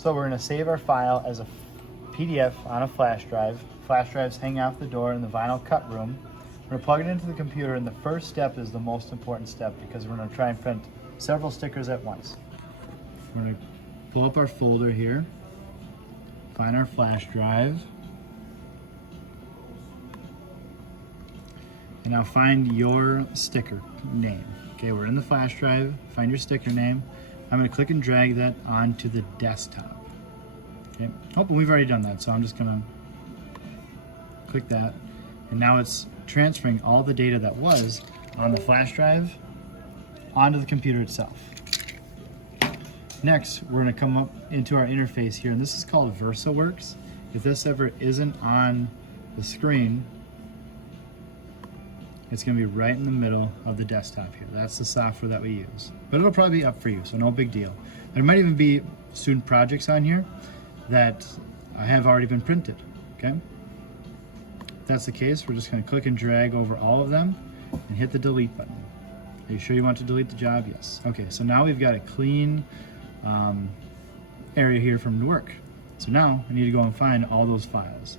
So we're going to save our file as a PDF on a flash drive. Flash drives hang out the door in the vinyl cut room. We're going to plug it into the computer, and the first step is the most important step because we're going to try and print several stickers at once. We're going to pull up our folder here, find our flash drive, and now find your sticker name. Okay, we're in the flash drive, find your sticker name. I'm going to click and drag that onto the desktop. Okay, oh, we've already done that, so I'm just going to click that, and now it's transferring all the data that was on the flash drive onto the computer itself. Next, we're going to come up into our interface here, and this is called VersaWorks. If this ever isn't on the screen, it's going to be right in the middle of the desktop here. That's the software that we use. But it'll probably be up for you, so no big deal. There might even be student projects on here that have already been printed, okay? If that's the case, we're just going to click and drag over all of them and hit the delete button. Are you sure you want to delete the job? Yes. Okay, so now we've got a clean area here for them to work. So now I need to go and find all those files.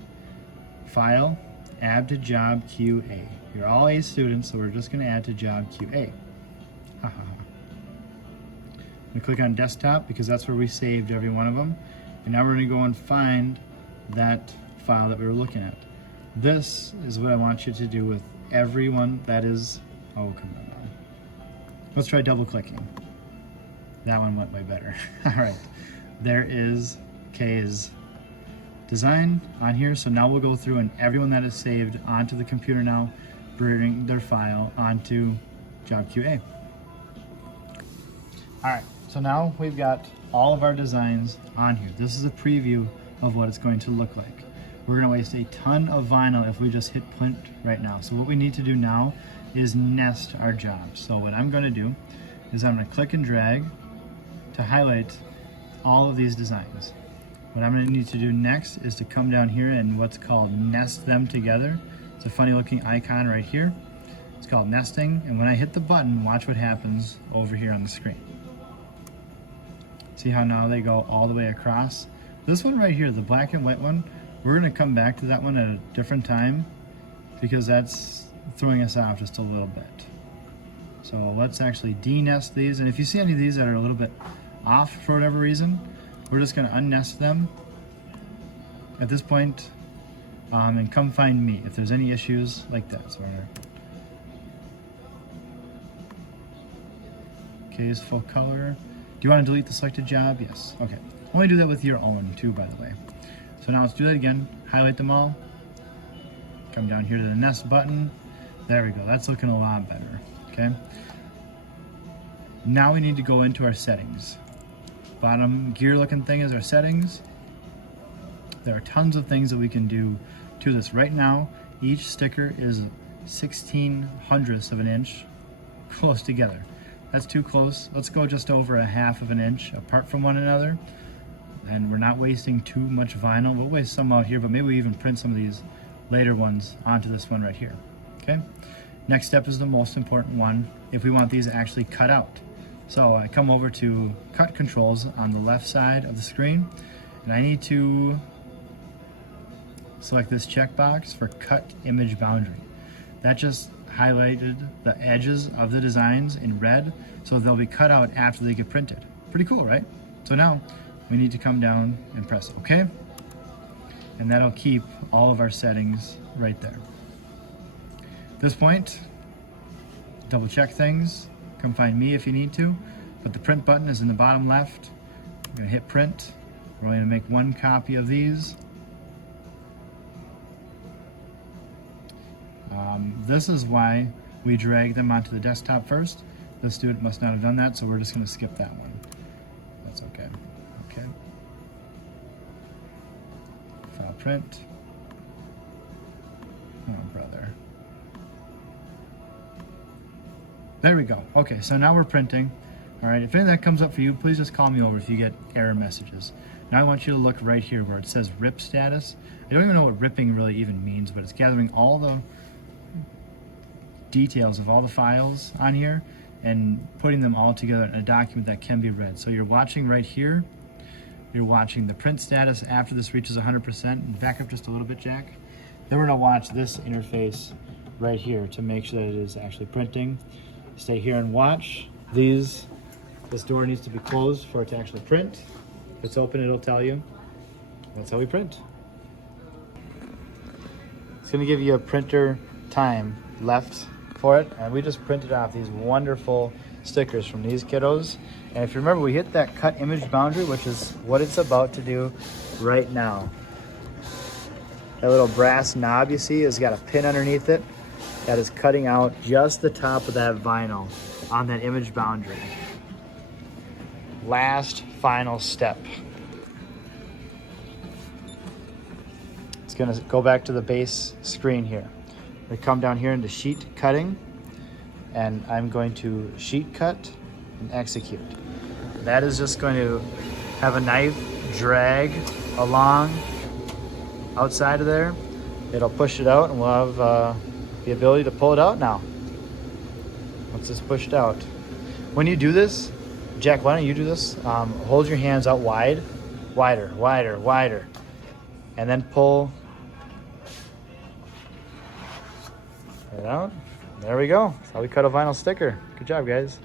File, add to job QA. You're all A students, so we're just going to add to job QA. I'm going to click on desktop because that's where we saved every one of them. And now we're going to go and find that file that we were looking at. This is what I want you to do with everyone that is, oh, come on. Let's try double clicking. That one went way better. All right, there is K's design on here. So now we'll go through and everyone that is saved onto the computer now, bring their file onto job QA. All right, so now we've got all of our designs on here. This is a preview of what it's going to look like. We're going to waste a ton of vinyl if we just hit print right now. So what we need to do now is nest our jobs. So what I'm going to do is I'm going to click and drag to highlight all of these designs. What I'm going to need to do next is to come down here and what's called nest them together. It's a funny looking icon right here. It's called nesting, and when I hit the button, watch what happens over here on the screen. See how now they go all the way across? This one right here, the black and white one, we're going to come back to that one at a different time because that's throwing us off just a little bit. So let's actually de-nest these, and if you see any of these that are a little bit off for whatever reason, we're just going to unnest them at this point, and come find me if there's any issues like that. So okay, is full color. Do you want to delete the selected job? Yes. Okay. Only do that with your own too, by the way. So now let's do that again. Highlight them all. Come down here to the nest button. There we go. That's looking a lot better. Okay. Now we need to go into our settings. Bottom gear looking thing is our settings. There are tons of things that we can do to this. Right now, each sticker is 1/1600ths of an inch close together. That's too close. Let's go just over a 1/2 of an inch apart from one another. And we're not wasting too much vinyl. We'll waste some out here, but maybe we even print some of these later ones onto this one right here. Okay. Next step is the most important one if we want these actually cut out. So I come over to cut controls on the left side of the screen, and I need to select this checkbox for cut image boundary. That just highlighted the edges of the designs in red, so they'll be cut out after they get printed. Pretty cool, right? So now we need to come down and press OK, and that'll keep all of our settings right there. At this point, double check things, come find me if you need to, but the print button is in the bottom left. I'm going to hit print. We're going to make one copy of these. This is why we drag them onto the desktop first. The student must not have done that, so we're just going to skip that one. That's okay. Okay. File print. Oh, brother. There we go. Okay, so now we're printing. All right, if anything that comes up for you, please just call me over if you get error messages. Now I want you to look right here where it says rip status. I don't even know what ripping really even means, but it's gathering all the details of all the files on here and putting them all together in a document that can be read. So you're watching right here You're watching the print status after this reaches 100%. And back up just a little bit, Jack. Then we're gonna watch this interface right here to make sure that it is actually printing. Stay here and watch. This door needs to be closed for it to actually print. If it's open, it'll tell you. That's how we print. It's gonna give you a printer time left for it, and we just printed off these wonderful stickers from these kiddos. And if you remember, we hit that cut image boundary, which is what it's about to do right now. That little brass knob you see has got a pin underneath it that is cutting out just the top of that vinyl on that image boundary. Last final step. It's gonna go back to the base screen here. We come down here into sheet cutting, and I'm going to sheet cut and execute. That is just going to have a knife drag along outside of there. It'll push it out, and we'll have the ability to pull it out now. Once it's pushed out. When you do this, Jack, why don't you do this? Hold your hands out wide, wider, wider, wider, and then pull it out. There we go. That's how we cut a vinyl sticker. Good job, guys.